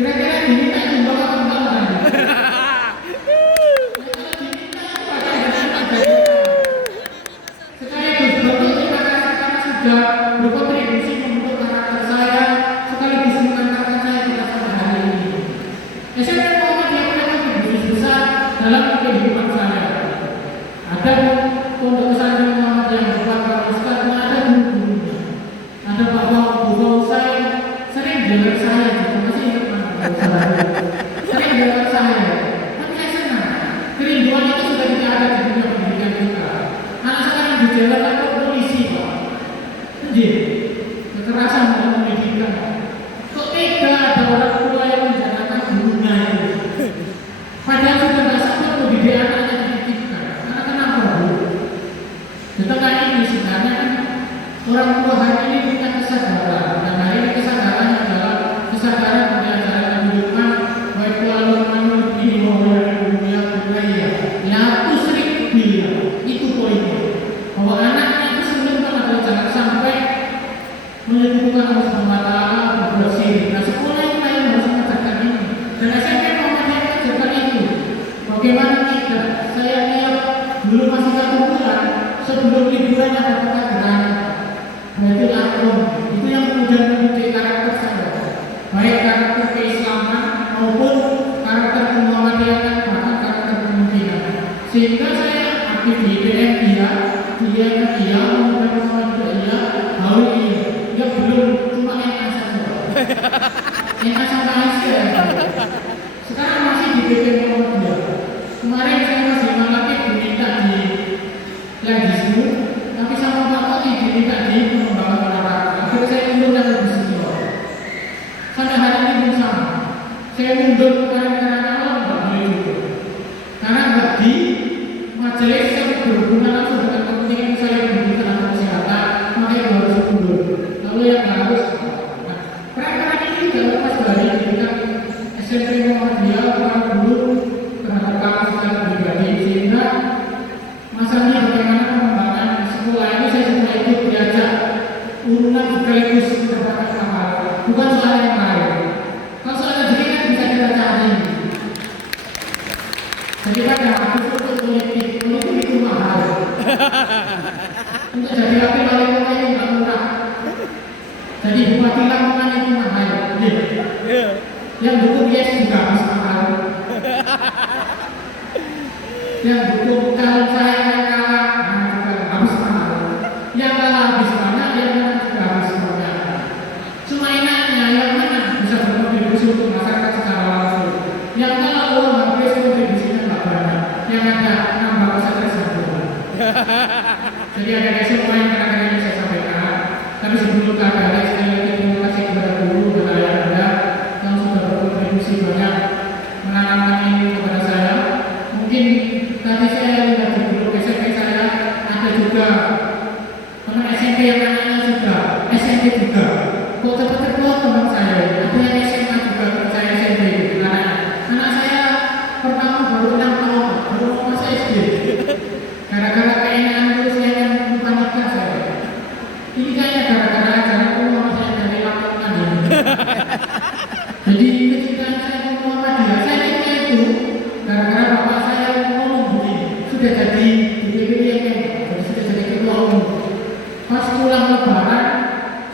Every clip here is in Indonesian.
Kira-kira diminta nyumbang apa enggak kan? Kalau diminta pakai dengan dari sekaligus bentuk terima kasih karena sudah berkontribusi membentuk karakter saya sekaligus mengantarkan saya pada sampai hari ini. SMP Muhammadiyah punya kontribusi besar dalam kehidupan saya. Ada pondok pesantren Muhammadiyah yang berupa ustadznya, ada guru-gurunya, ada bapak guru saya sering jalan saya, masih ingat sering jalan saya. Tapi saya senang. Kerinduan itu sudah tidak ada di dunia pendidikan kita. Anak sekarang di jalan atau polisi, Pak. Jadi kekerasan dalam pendidikan. Kok tega ada orang tua yang menjalankan gurunya itu? Padahal sudah tidak sempat mendidik anaknya dititipkan. Karena kenapa, Bu? Di tengah ini sebenarnya kan orang tua hari ini punya kesadaran. Dan hari ini kesadarannya adalah kesadaran belajar menunjukkan baik walau menurut ini bahwa dunia budaya yang sering bilang itu poinnya bahwa anaknya itu sebelum adalah jangan sampai menyebutkan Allah SWT berbuat syirik. Nah, sekolah itu yang harus mengajarkan ini. Dan SMP Muhammadiyah mengajarkan itu. Bagaimana tidak? Saya lihat dulu masih 1 bulan sebelum liburan ada pengadilan Baitul Aqram. Itu yang kemudian mendidik karakter saya, baik karakter keislaman maupun karakter Muhammadiyah, bahkan karakter kemungkinan. Sehingga saya aktif di PMIA, dia Muhammadiyah, Hawi, dia belum cuma NA saja. NA sama Aisyah. Sekarang masih di BP Muhammadiyah. Kemarin saya masih mengalami diminta di Lajismu, tapi sama Pak Koti diminta di pengembangan olahraga. Akhirnya saya mundur dan lebih senior. Sampai hari ini pun sama. Saya mundur kemarin karena kalau nggak boleh juga. Karena nggak di majelis yang berhubungan langsung dengan kepentingan saya pendidikan atau kesehatan, makanya harus mundur. Lalu yang harus, nah, perkara ini juga lepas dari pendidikan SMP Muhammadiyah orang dulu terhadap kamu secara pribadi, sehingga masalahnya bagaimana pengembangan sekolah ini saya juga ikut diajak urunan sekaligus beberapa hal, bukan soal yang lain. Kalau soal rezeki kan bisa kita cari. Jadi pada aku untuk politik itu mahal. Untuk jadi wakil wali kota itu nggak murah. Jadi bupati Lamongan itu mahal. Yang dukung Yes juga harus mahal. Yang dukung calon saya yang kalah juga harus mahal. Yang kalah habis banyak, yang menang juga habis banyak. Cuma enaknya yang menang bisa berkontribusi untuk masyarakat secara langsung. Yang kalah uang habis kontribusinya nggak banyak. Yang ada nambah kesadaran satu. Jadi ada semua yang kadang-kadang ini saya sampaikan. Tapi sebelum keadaan sekali lagi terima kasih kepada guru dan ayah anda yang sudah berkontribusi banyak menanamkan ini kepada saya. Mungkin tadi saya lihat di grup SMP saya ada juga teman SMP yang anaknya sudah SMP juga. Kok cepat-cepat teman saya ada yang SMA juga teman saya SMP gitu. Anak saya pertama baru 6 tahun baru mau masuk SD. Gara-gara keinginan dulu saya yang menikah saya. Ini kayaknya gara-gara ajaran ulama saya dari lapangan ya. Jadi kecintaan saya ke Muhammadiyah, saya nikah itu gara-gara bapak saya ngomong begini, sudah jadi di PPIM, jadi sudah jadi ketua umum. Pas pulang lebaran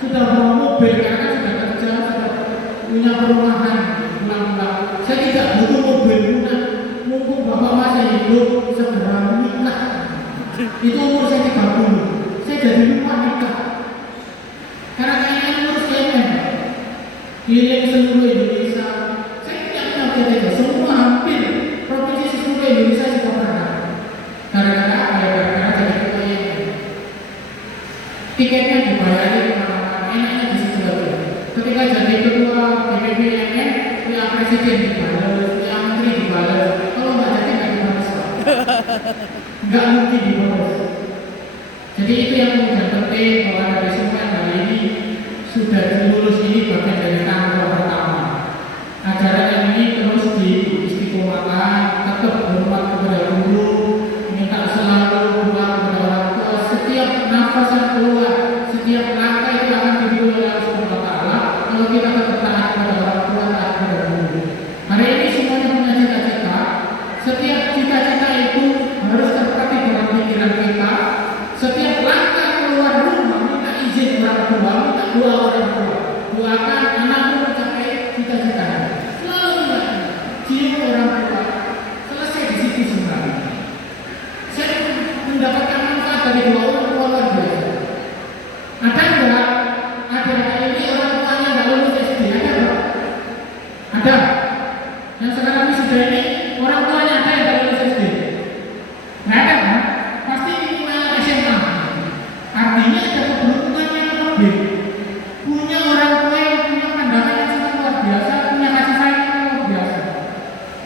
sudah bawa mobil karena sudah kerja, sudah punya perumahan pulang-pulang. Saya tidak butuh mobil punya, mumpung bapak masih hidup segera menikah. Itu umur saya 30, saya jadi lupa nikah. Karena kayaknya umur saya keliling seluruh Indonesia. Saya tidak punya semua hampir provinsi seluruh Indonesia sudah pernah. Gara-gara apa ya? Gara-gara jadi ketua IMM. Tiketnya dibayari kemana-mana, enaknya di situ aja. Ketika jadi ketua DPP IMM, ya presiden dibalas, ya menteri dibalas. Kalau nggak jadi nggak dibalas. Nggak mungkin dibalas. Jadi itu yang kemudian penting bahwa dari semua yang hari ini sudah lulus ini bagian dari tanggung pertama. Ajaran yang ini terus diistiqomahkan, tetap hormat kepada guru, minta selalu doa kepada orang tua. Setiap nafas yang keluar, setiap langkah itu akan dibimbing oleh Allah Subhanahu wa Ta'ala. Kalau kita tetap taat kepada orang tua, taat kepada guru. mendoakan anakmu mencapai cita-cita. Selalu ingat, jiwa orang tua selesai di situ sebenarnya. Saya mendapatkan manfaat dari dua orang tua luar biasa. Ada enggak? Ada ini orang tuanya enggak lulus SD, ada enggak? Ada. Yang sekarang ini sudah ini orang tuanya ada yang enggak lulus SD. Nggak ada kan? Pasti minimal SMA. Artinya ada keberuntungan yang lebih. Punya orang tua yang punya pandangan yang sangat luar biasa, punya kasih sayang yang luar biasa.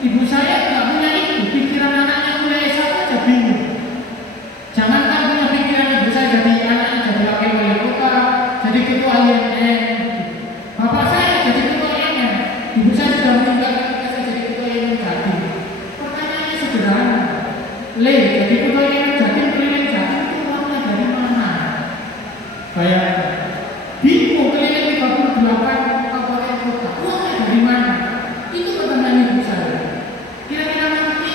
Ibu saya nggak punya itu, pikiran anaknya kuliah S1 aja bingung. Jangankan punya pikiran ibu saya jadi anaknya jadi wakil wali kota, jadi ketua IMN. Bapak saya jadi ketua IMN. Ibu saya sudah meninggal ketika saya jadi ketua IMN Jatim. Pertanyaannya sederhana. Jadi ketua IMN Jatim keliling Jatim itu uangnya dari mana? Bayangkan. Bingung keliling 38 kabupaten kota. Uangnya dari mana? Itu pertanyaan ibu saya. Kira-kira nanti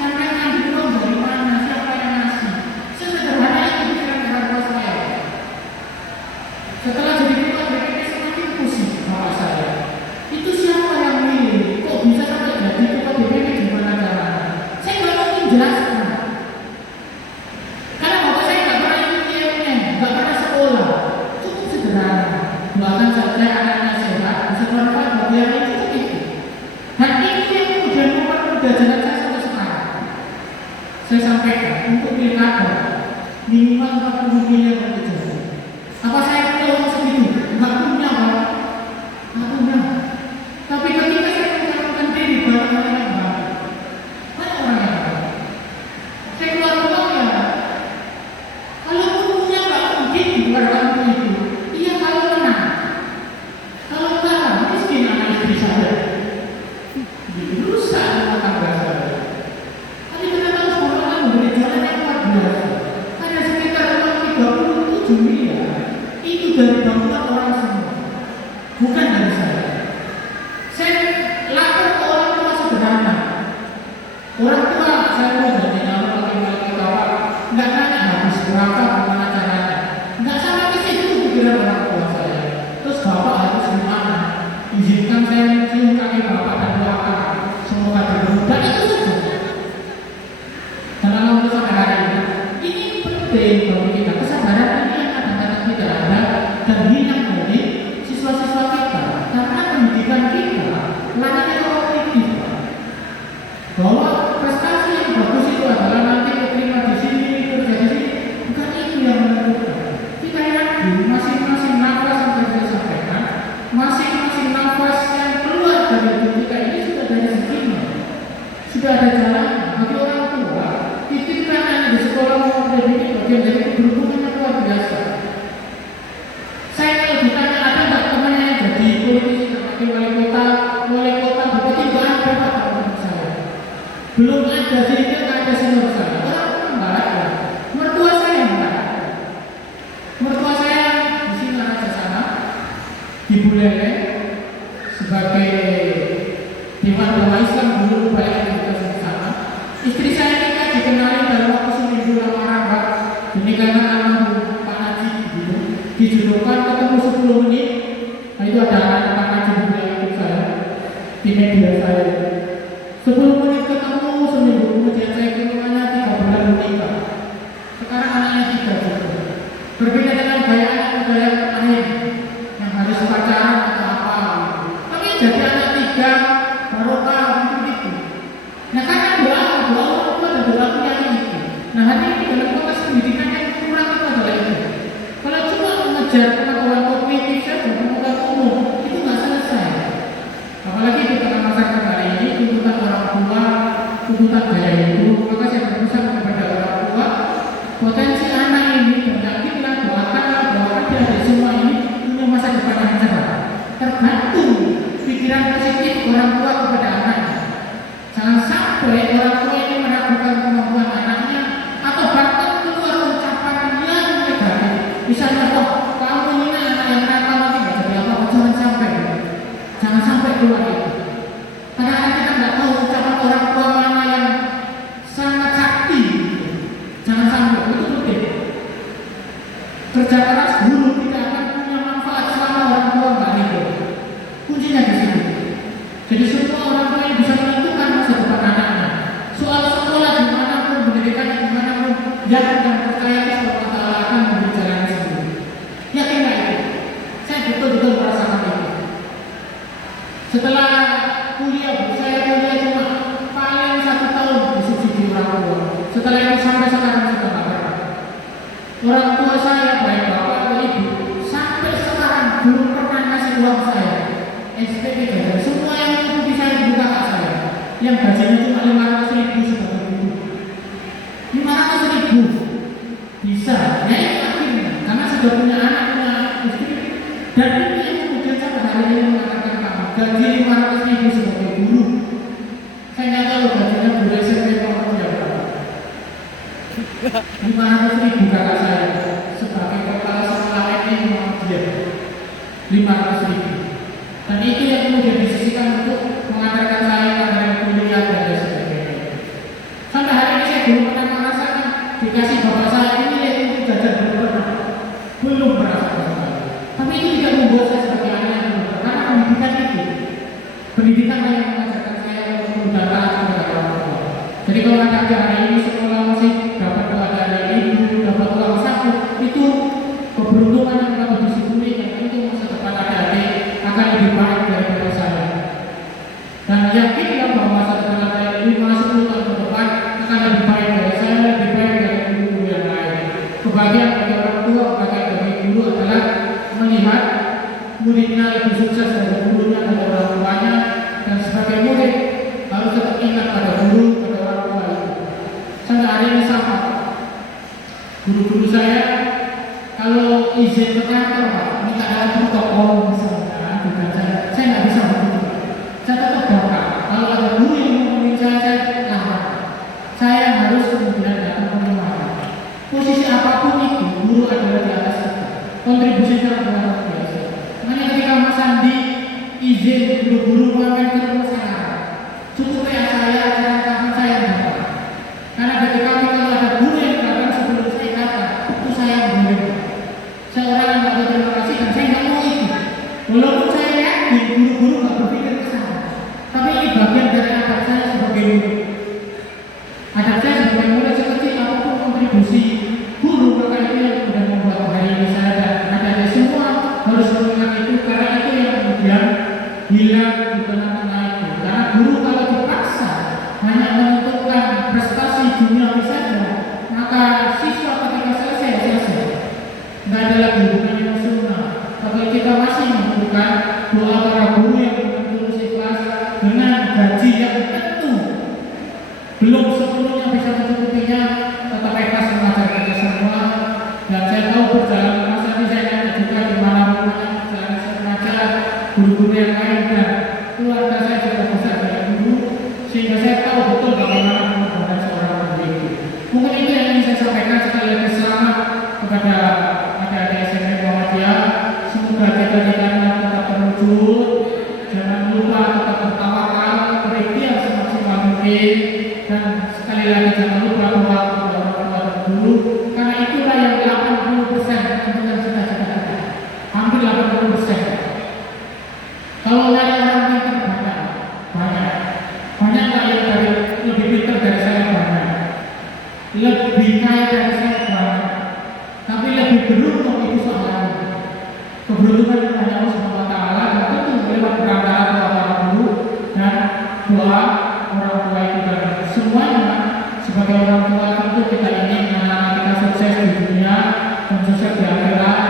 sampai ngambil uang dari mana? Siapa yang ngasih? Sesederhana itu pikiran orang tua saya. Setelah jadi ketua DPP semakin pusing bapak saya. Itu siapa yang milih? Kok bisa sampai jadi ketua DPP gimana caranya? Saya nggak mungkin jelaskan. Karena bapak saya nggak pernah ikut IMN, nggak pernah sekolah. Cukup sederhana. Doakan saja anaknya sehat, bisa bermanfaat bagi yang lain cukup itu. Dan itu yang kemudian mempermudah jalan saya sampai sekarang. Saya sampaikan untuk pilkada minimal 40 miliar per tahun. Apa saya punya uang segitu? Enggak punya, Pak. Enggak punya. Tapi ketika saya mencalonkan diri, banyak orang yang baik. Banyak orang yang baik. Saya keluar uang ya. Kalau punya enggak mungkin keluar uang itu. Iya kalau menang. Kalau kalah, miskin anak istri saya. Rusak rumah tangga saya. Tapi ternyata sekolah memberi jalan yang luar biasa. Ada sekitar uang 37 miliar. Itu dari bantuan orang semua. Bukan dari saya. Saya lapor ke orang tua sederhana. Orang tua saya mau jadi nyalon lagi wali kota, nggak nanya habis berapa, gimana caranya. Nggak sampai ke situ pikiran orang tua saya. Terus bapak harus gimana? Izinkan saya mencium kaki bapak dan doakan semoga bermudah itu saja. Karena untuk sampai hari ini penting bagi kita. Kesabaran ini yang kadang-kadang tidak ada dan hilang dari siswa-siswa kita. Karena pendidikan kita larinya ke objektif. Bahwa prestasi yang bagus itu adalah nanti keterima di sini, kerja di sini. Bukan itu yang menentukan. Kita yakin masing-masing nafas yang saya sampaikan, masing-masing nafas yang keluar dari hidup kita ini sudah dari rezekinya. Sudah ada jalan bagi orang tua. Titipkan anak di sekolah maupun ini bagian dari keberuntungan yang luar biasa. Saya kalau ditanya ada nggak temannya yang jadi politisi seperti wali kota, bupati nggak ada pak teman saya. Belum ada sehingga nggak ada senior saya. Orang tua nggak ada. Mertua saya nggak ada. Mertua saya di sini aja sana di Bulele sebagai Dewan Ulama Islam dulu banyak juga di sana. Istri saya ini dikenali dalam waktu seminggu lamaran Pak. Ini karena almarhum Pak Najib gitu. Dijodohkan ketemu 10 menit. Nah itu ada anak Pak Najib juga ikut saya di media saya. 10 menit ketemu seminggu kemudian saya ke rumahnya 3 bulan menikah. Sekarang anaknya 3 juga. Berbeda dengan gaya anak muda yang lain yang harus pacaran atau apa. Tapi jadi anak 3 barokah gitu. Nah karena doa orang tua dan doa punya itu. Nah hari ini dalam konteks pendidikan yang kurang itu adalah itu. Kalau cuma mengejar pengetahuan kognitif saja, pengetahuan umum itu nggak selesai. Apalagi di tengah masyarakat hari ini tuntutan orang tua, tuntutan gaya hidup. Maka saya berusaha kepada orang tua, potensi anak ini yakinlah, doakan dia dari semua ini punya masa depan yang cerah. Tergantung pikiran positif orang tua kepada anaknya. Jangan sampai orang tua ini meragukan kemampuan anaknya atau bahkan keluar ucapan yang negatif. Misalnya, oh kamu ini anak yang nakal nanti nggak jadi apa-apa. Jangan sampai keluar itu. Karena kita nggak tahu ucapan orang tua mana yang sangat sakti. Jangan sampai itu penting. Kerja keras dulu tidak akan punya manfaat selama orang tua nggak ridho. yakin dan percaya bahwa Allah akan memberi jalan sendiri. Yakin nggak itu? Saya betul-betul merasakan itu. Setelah kuliah, saya kuliah cuma paling 1 tahun disubsidi orang tua. Setelah itu sampai sekarang sudah nggak pernah. Orang tua saya baik bapak atau ibu sampai sekarang belum pernah ngasih uang saya SPP jajan. Semua yang mengikuti saya ibu kakak saya yang gajinya cuma 500.000 sebagai guru. 500.000 bisa, ya akhirnya karena sudah punya anak, punya istri, dan ini yang kemudian sampai hari ini mengatakan kamu gaji 500.000 sebagai guru. Saya nggak tahu gajinya guru SMP berapa berapa. 500.000 kakak saya sebagai kepala sekolah ini dia 500.000. Dan itu yang kemudian disisihkan untuk mengantarkan saya pada kuliah dan lain sebagainya. Sampai hari ini saya belum pernah merasakan dikasih bapak saya ini untuk jajan belum pernah sama sekali. Tapi itu tidak membuat saya sebagai anak yang benar, karena pendidikan yang mengajarkan saya untuk mendapatkan kepada orang tua. Jadi kalau ada hari ini sekolah masih dapat doa dari ibu, dapat uang saku, itu keberuntungan yang kalau disyukuri, dan itu masa depan adik-adik akan lebih baik daripada saya. Dan yakinlah bahwa masa depan adik-adik 5-10 tahun ke depan akan lebih baik dari saya, lebih baik dari guru yang lain. Kebahagiaan bagi orang tua, kebahagiaan bagi guru adalah melihat muridnya lebih sukses dari gurunya dan orang tuanya, dan sebagai murid harus tetap ingat pada guru, pada orang tua itu. Sampai hari ini sama. Guru-guru saya kalau izin ke kantor, Pak, minta ada protokol misalnya, saya nggak bisa begitu. Saya tetap bakal. Kalau ada guru yang mau meminta saya lamar, saya harus kemudian datang ke rumah. Posisi apapun itu, guru adalah di atas kita. Kontribusinya adalah luar biasa. Makanya ketika Mas Andi izin guru-guru makan ke rumah saya, cukup ya saya akan saya dapat. Karena ketika kalau ada guru yang datang sebelum saya datang, itu saya boleh. Saya orang yang nggak berterima kasih dan saya nggak mau itu. Walaupun saya yakin guru-guru nggak berpikir ke sana, tapi ini bagian dari adab saya sebagai guru. Adab saya sebagai murid seperti apapun kontribusi guru, maka itu yang sudah membuat hari ini saya dan adik-adik semua harus mengingat itu, karena itu yang kemudian hilang di tengah-tengah itu. Karena guru kalau dipaksa hanya menentukan prestasi duniawi saja, maka siswa ketika selesai nggak ada lagi hubungan emosional. Tapi kita masih membutuhkan doa para guru yang tulus ikhlas dengan gaji yang tentu belum sepenuhnya bisa mencukupinya, tetap ikhlas mengajar kita semua. Dan saya tahu perjalanan masa ini saya ada juga di mana-mana perjalanan saya mengajar guru-guru yang lain, dan keluarga saya juga besar dari guru, sehingga saya tahu betul bagaimana mengorbankan seorang guru itu. Mungkin itu yang ingin saya sampaikan. Sekali lagi selamat kepada adik-adik SMP Muhammadiyah. Semoga cita-citanya tetap terwujud. Jangan lupa tetap bertawakal, berikhtiar semaksimal mungkin, dan sekali lagi jangan lupa doa kepada orang tua dan guru, karena itulah yang 80% tentang cita-cita kita. Hampir 80%. Kalau ada orang pintar banyak nggak yang dari lebih pintar dari saya banyak, lebih kaya dari saya banyak, tapi lebih beruntung itu soalnya. Keberuntungan itu hanya Allah Subhanahu wa Ta'ala, dan tentu lewat perantara doa para guru dan doa orang tua itu. Dan semuanya sebagai orang tua tentu kita ingin anak-anak kita sukses di dunia dan sukses di akhirat,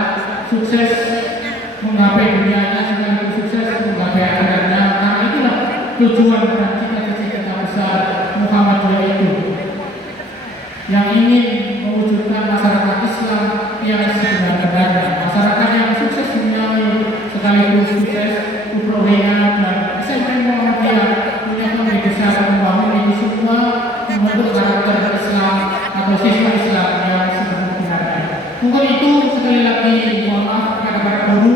sukses menggapai dunianya sekaligus sukses menggapai akhiratnya. Karena itulah tujuan dan cita-cita besar Muhammadiyah itu, yang ingin mewujudkan masyarakat Islam yang sebenarnya, masyarakat yang sukses duniawi sekaligus sukses ukhuwiyah. Dan SMP Muhammadiyah punya mimpi besar membangun ini semua membentuk karakter Islam atau siswa Islam yang sebenarnya. Mungkin itu. Sekali lagi mohon maaf kepada para guru,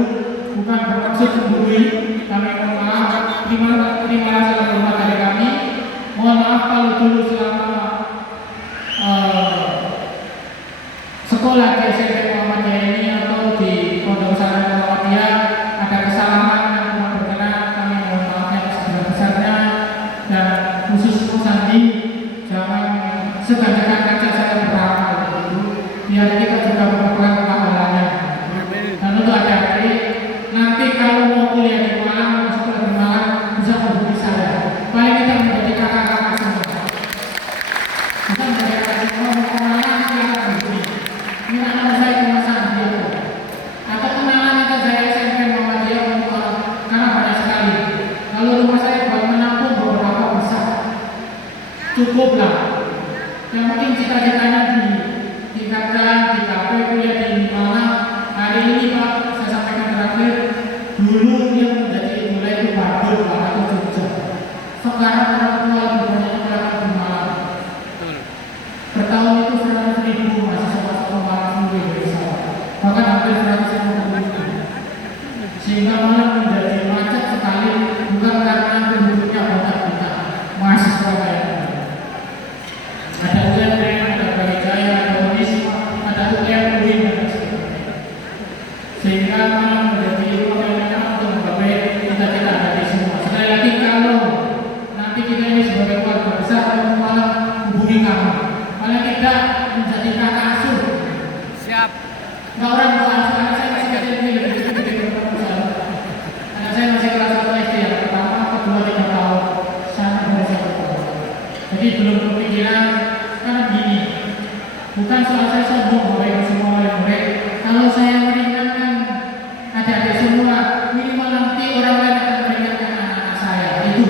bukan bermaksud menggurui, kami mohon maaf. Terima salam hormat dari kami. Mohon maaf kalau dulu selama sekolah di SMP Muhammadiyah ini atau di Pondok Pesantren Muhammadiyah ada kesalahan yang kurang berkenan, kami mohon maaf yang sebesar-besarnya. Dan khusus Mas Andi, jangan seganjakan kaca saya beramal. cukuplah. Yang penting cita-citanya ditingkatkan, dicapai kuliah di Malang. Hari ini Pak, saya sampaikan terakhir, dulu yang menjadi idola itu Badut Pak atau Jogja. Sekarang orang tua lebih banyak melakukan di Malang. Per tahun itu 100.000 mahasiswa masuk Malang seluruh Indonesia, bahkan hampir 150.000. Sehingga Malang menjadi macet sekali, bukan karena penduduknya banyak kita, mahasiswa kayak ada UMM, ada Brawijaya, ada Unisma, ada UIN dan sebagainya. Sehingga Malang menjadi model yang untuk menggapai cita-cita dari semua. Sekali lagi, kalau nanti kita ini sebagai keluarga besar mau Malang, hubungi kami. Paling tidak menjadi kakak asuh. Siap. Nggak orang tua, anak saya masih kecil ini, anak saya masih kelas 1 SD ya, pertama, kedua, 3 tahun, sangat berusia bertahun. Jadi belum kepikiran, karena gini, bukan soal saya sombong Bapak semua murid-murid. Kalau saya meringankan adik-adik semua, minimal nanti orang lain akan meringankan anak-anak saya. Itu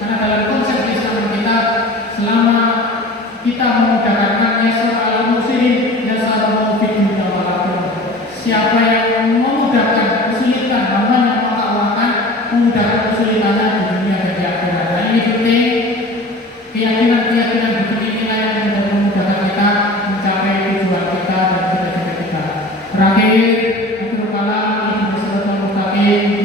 karena dalam konsep Islam kita, selama kita memudahkan al muslim yasaru fi dunya wal akhirah. Siapa yang memudahkan kesulitan, hamba yang mengawalkan memudahkan kesulitannya di dunia dan di akhirat. Dan ini penting, keyakinan begini inilah yang memudahkan kita mencapai tujuan kita dan cita-cita kita. Terakhir, akhirul kalam, ini berserta mustaqim.